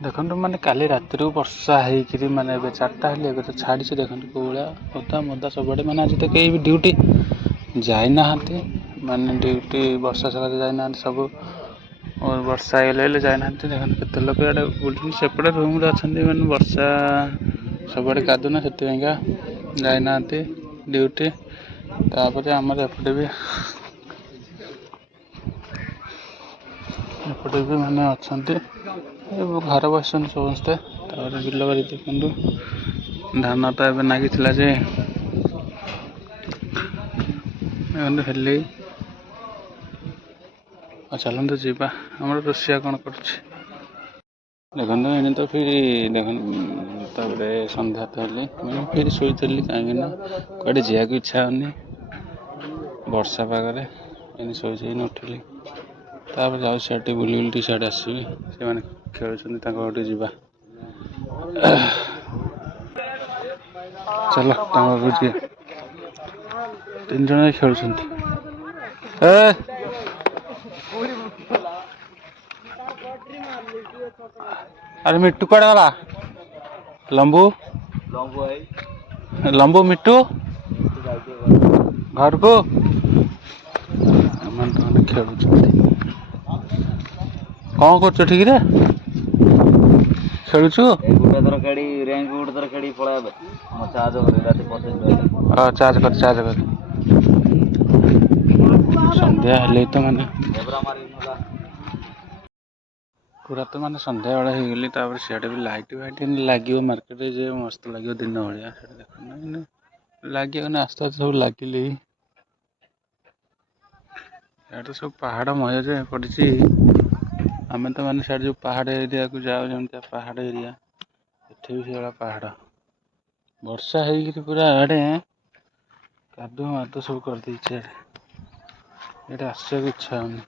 देखो मैंने काली रात वर्षा होकर मैंने चार्टा हेल्ले तो छाड़ी देखो कौ भाया ओदा मदा सब मैंने आज तो कहीं भी ड्यूटी जाना माने ड्यूटी वर्षा सकाशे जाना सब और वर्षा आइले जाना देखो केत लोक इे बुलूँ सेपटे रूम अच्छा मैंने वर्षा सब कादुना से जाना ड्यूटी तापर आमर एपटे भी मैंने अच्छा घर बस समस्ते बिल बाड़ी देखु धान तो ए नागी हेल्ले चलते जीवा आम रोषिया कौन कर देखो एने तो फिर देख सन्ध्या तो हेली मैंने फिर शोली कहीं कड़े जाक इच्छा होनी वर्षा पागे एने शोई उठिली तापर जाऊँ सियाटे बुली बुली सियाटे आसबि से मैंने खेलुँच जावा चल तीन जन खेल अरे मिट्टू कड़े गला लंबू लंबू मिट्टू घर को खेल कौन कर ठीक रे खेलुचु चार्ज कर सन्ध्या हेल्ले तो मैंने पूरा तो मैंने सन्ध्या बेला हो गली सियाटे भी लाइट फाइट लगे मार्केट जे मस्त लगे दिन भाया देख लगे आस्ते आस्ते सब लगिले तो सब पहाड़ मजा पड़ी आम तो मैंने सियाड़े जो पहाड़ एरिया को जाओ जमी पहाड़ एरिया एठे भी से पहाड़ वर्षा हो पूरा आड़े कादुआ मादुआ सब कर आसवाक इच्छा होनी